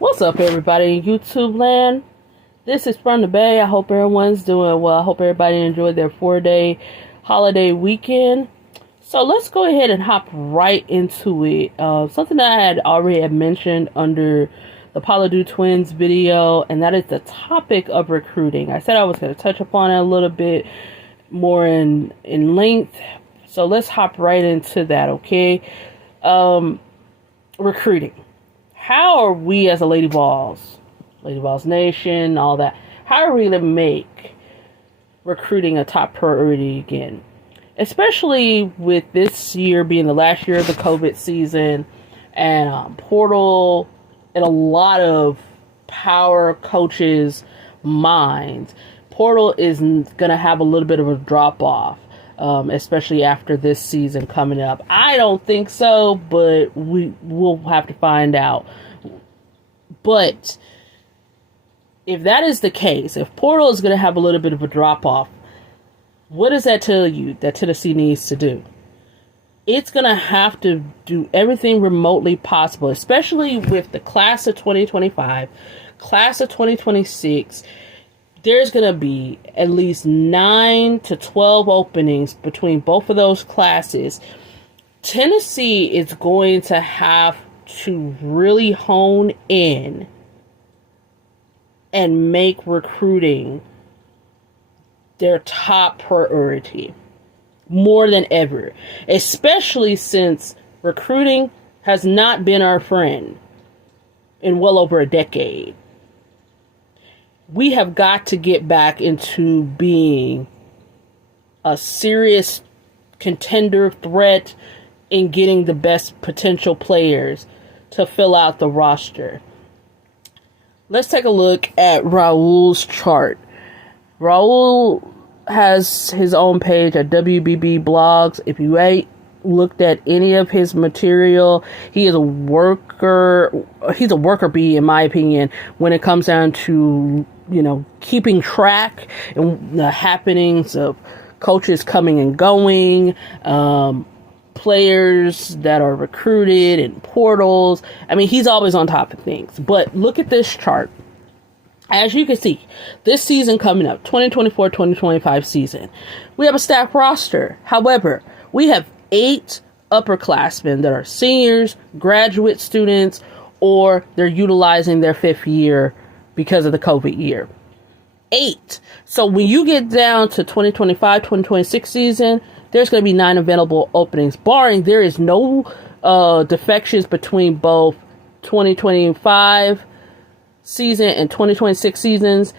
What's up, everybody in YouTube land? This is from the Bay. I hope everyone's doing well. I hope everybody enjoyed their 4-day holiday weekend. So let's go ahead and hop right into it. Something that I had already mentioned under the Paladou Twins video, and that is the topic of recruiting. I said I was going to touch upon it a little bit more in length. So let's hop right into that, okay? Recruiting. How are we as a Lady Vols Nation, all that, how are we going to make recruiting a top priority again? Especially with this year being the last year of the COVID season and portal and a lot of power coaches' minds. Portal is going to have a little bit of a drop off. Especially after this season coming up. I don't think so, but we'll have to find out. But if that is the case, if Portal is going to have a little bit of a drop off, what does that tell you that Tennessee needs to do? It's going to have to do everything remotely possible, especially with the class of 2025, class of 2026. There's going to be at least 9 to 12 openings between both of those classes. Tennessee is going to have to really hone in and make recruiting their top priority more than ever, especially since recruiting has not been our friend in well over a decade. We have got to get back into being a serious contender threat in getting the best potential players to fill out the roster. Let's take a look at Rauls Chart. Raul has his own page at WBB Blogs. If you ain't looked at any of his material, he is a worker. He's a worker bee, in my opinion, when it comes down to, keeping track and the happenings of coaches coming and going, players that are recruited and portals. I mean, he's always on top of things. But look at this chart. As you can see, this season coming up, 2024-2025 season, we have a stacked roster. However, we have 8 upperclassmen that are seniors, graduate students, or they're utilizing their 5th year because of the COVID year. 8. So when you get down to 2025-2026 season, there's going to be 9 available openings, barring there is no defections between both 2025 season and 2026 seasons.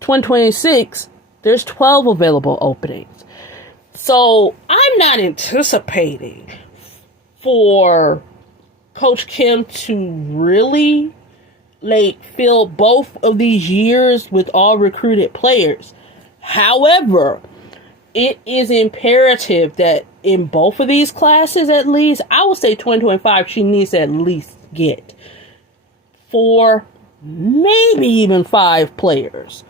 2026, there's 12 available openings. So I'm not anticipating for Coach Kim to really fill both of these years with all recruited players. However, it is imperative that in both of these classes, at least, I would say 2025, she needs to at least get 4, maybe even 5 players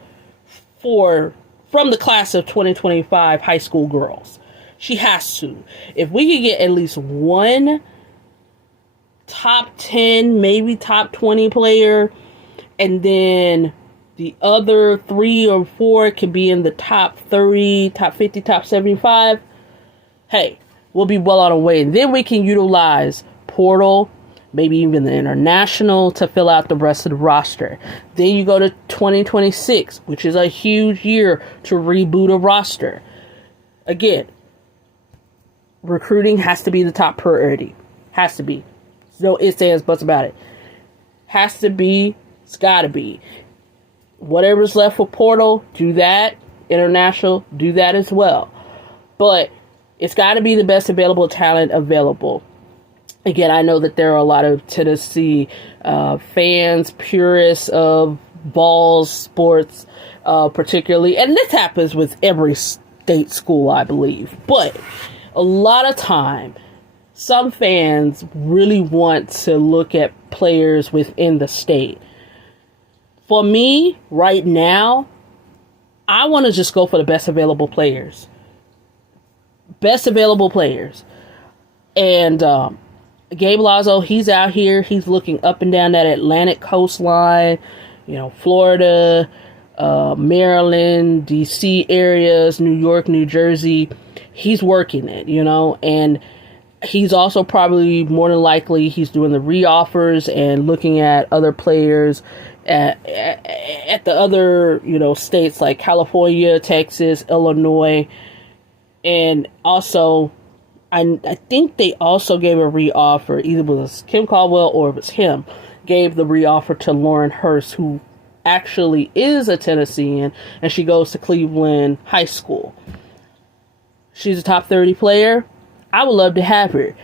from the class of 2025 high school girls. She has to. If we could get at least one top 10, maybe top 20 player, and then the other 3 or 4 can be in the top 30, top 50, top 75, hey, we'll be well on our way. And then we can utilize portal, maybe even the international, to fill out the rest of the roster. Then you go to 2026, which is a huge year to reboot a roster. Again, recruiting has to be the top priority. Has to be. No ifs, ands, buts about it. Has to be. It's got to be. Whatever's left for portal, do that. International, do that as well. But it's got to be the best available talent available. Again, I know that there are a lot of Tennessee fans, purists of Vols sports, particularly. And this happens with every state school, I believe. But a lot of time, some fans really want to look at players within the state. For me, right now, I want to just go for the best available players. And Gabe Lazo, he's out here. He's looking up and down that Atlantic coastline, Florida, Maryland, DC areas, New York, New Jersey. He's working it, and he's also probably more than likely he's doing the re-offers and looking at other players at the other, states like California, Texas, Illinois, and also I think they also gave a re-offer. Either it was Kim Caldwell or it was him gave the re-offer to Lauren Hurst, who actually is a Tennessean, and she goes to Cleveland High School. She's a top 30 player. I would love to have her.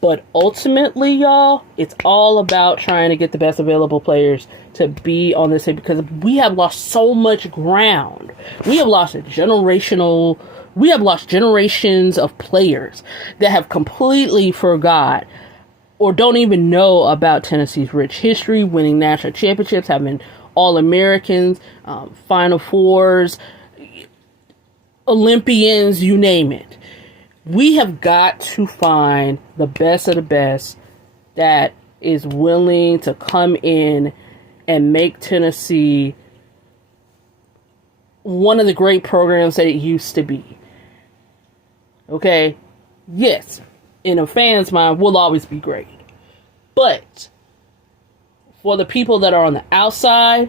But ultimately, y'all, it's all about trying to get the best available players to be on this team, because we have lost so much ground. We have lost generations of players that have completely forgot or don't even know about Tennessee's rich history, winning national championships, having All-Americans, Final Fours, Olympians, you name it. We have got to find the best of the best that is willing to come in and make Tennessee one of the great programs that it used to be. Okay? Yes, in a fan's mind, we'll always be great. But for the people that are on the outside,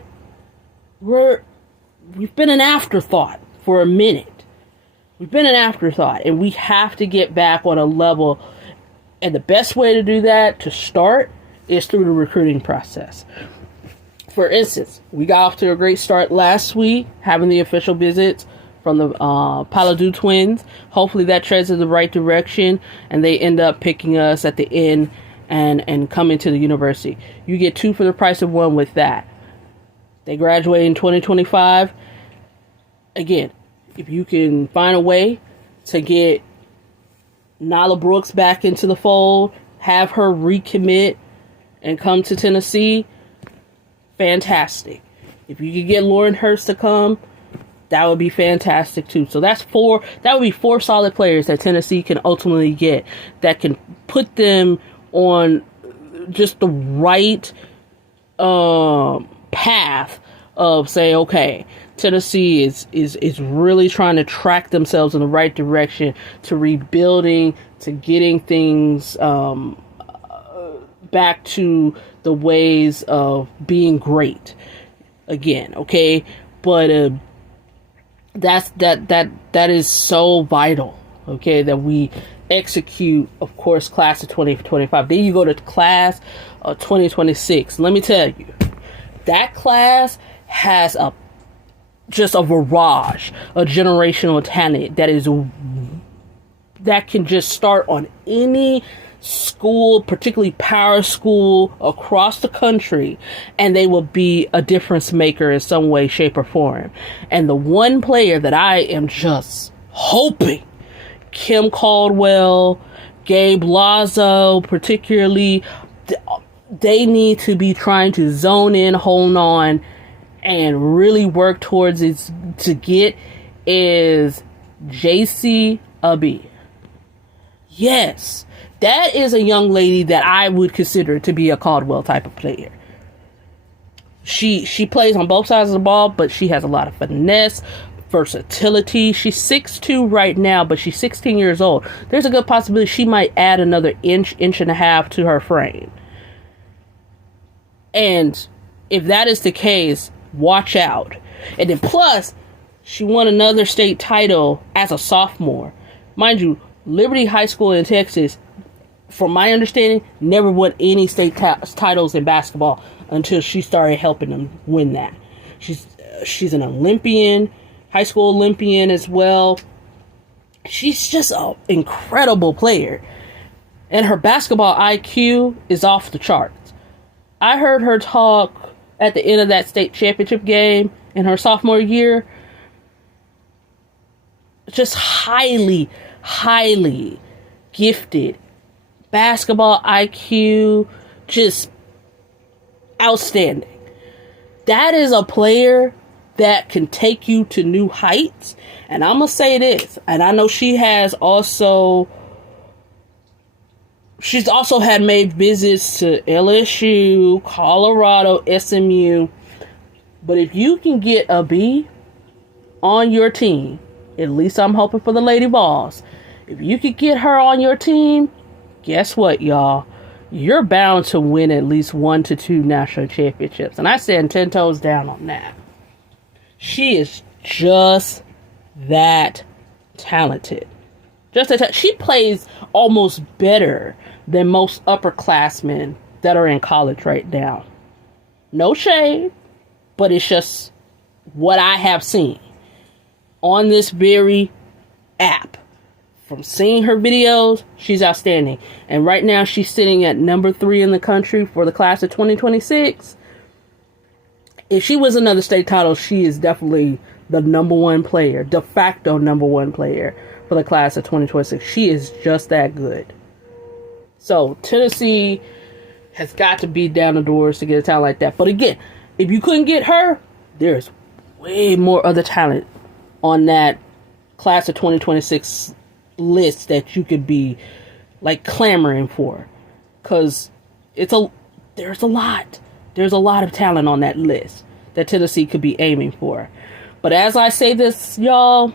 we've been an afterthought for a minute. We've been an afterthought, and we have to get back on a level. And the best way to do that, to start, is through the recruiting process. For instance, we got off to a great start last week, having the official visits from the Paladou twins. Hopefully that treads in the right direction, and they end up picking us at the end and coming to the university. You get 2 for the price of 1 with that. They graduate in 2025. Again, if you can find a way to get Nyla Brooks back into the fold, have her recommit and come to Tennessee, fantastic. If you could get Lauren Hurst to come, that would be fantastic too. So that would be 4 solid players that Tennessee can ultimately get, that can put them on just the right path of saying, okay, Tennessee is really trying to track themselves in the right direction to rebuilding, to getting things back to the ways of being great again. Okay, but that is so vital. Okay, that we execute, of course, class of 2025. Then you go to class of 2026. Let me tell you, that class has just a barrage of generational talent that can just start on any school, particularly power school across the country, and they will be a difference maker in some way, shape, or form. And the one player that I am just hoping, Kim Caldwell, Gabe Lazo particularly, they need to be trying to zone in, hold on, and really work towards it to get is JC Abi. Yes, that is a young lady that I would consider to be a Caldwell type of player. She plays on both sides of the ball, but she has a lot of finesse, versatility. She's 6'2" right now, but she's 16 years old. There's a good possibility she might add another inch and a half to her frame. And if that is the case, watch out. And then plus, she won another state title as a sophomore. Mind you, Liberty High School in Texas, from my understanding, never won any state titles in basketball until she started helping them win that. She's an Olympian, high school Olympian as well. She's just an incredible player. And her basketball IQ is off the charts. I heard her talk at the end of that state championship game in her sophomore year. Just highly, highly gifted. Basketball IQ, just outstanding. That is a player that can take you to new heights. And I'm going to say this, and I know she has also She's also had made visits to LSU, Colorado, SMU. But if you can get a B on your team, at least I'm hoping for the Lady Vols. If you could get her on your team, guess what, y'all? You're bound to win at least 1 to 2 national championships. And I stand 10 toes down on that. She is just that talented. She plays almost better than most upperclassmen that are in college right now. No shade, but it's just what I have seen on this very app. From seeing her videos, she's outstanding. And right now she's sitting at number 3 in the country for the class of 2026. If she wins another state title, she is definitely the number 1 player, de facto number 1 player for the class of 2026. She is just that good. So Tennessee has got to beat down the doors to get a talent like that. But again, if you couldn't get her, there's way more other talent on that class of 2026 list that you could be like clamoring for, because there's a lot of talent on that list that Tennessee could be aiming for. But as I say this, y'all,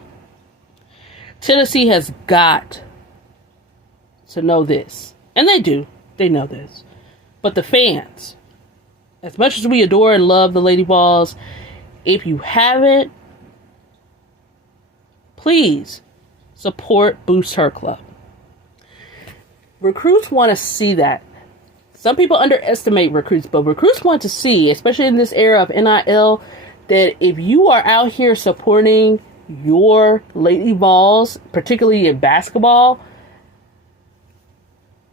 Tennessee has got to know this, and they know this. But the fans, as much as we adore and love the Lady Vols, if you haven't, please support Boost Her Club. Recruits want to see that. Some people underestimate recruits, but recruits want to see, especially in this era of NIL, that if you are out here supporting your Lady Vols, particularly in basketball,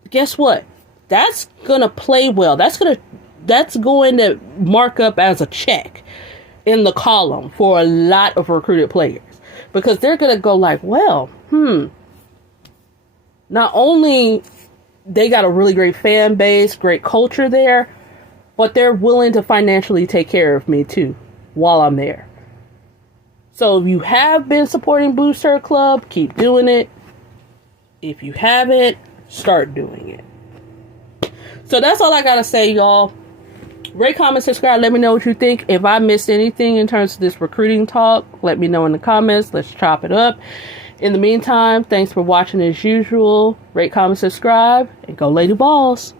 guess what? That's going to play well. That's going to mark up as a check in the column for a lot of recruited players. Because they're going to go like, well, not only they got a really great fan base, great culture there, but they're willing to financially take care of me too while I'm there. So if you have been supporting Boost Her Club, keep doing it. If you haven't, start doing it. So that's all I got to say, y'all. Rate, comment, subscribe. Let me know what you think. If I missed anything in terms of this recruiting talk, let me know in the comments. Let's chop it up. In the meantime, thanks for watching as usual. Rate, comment, subscribe, and go Lady Vols.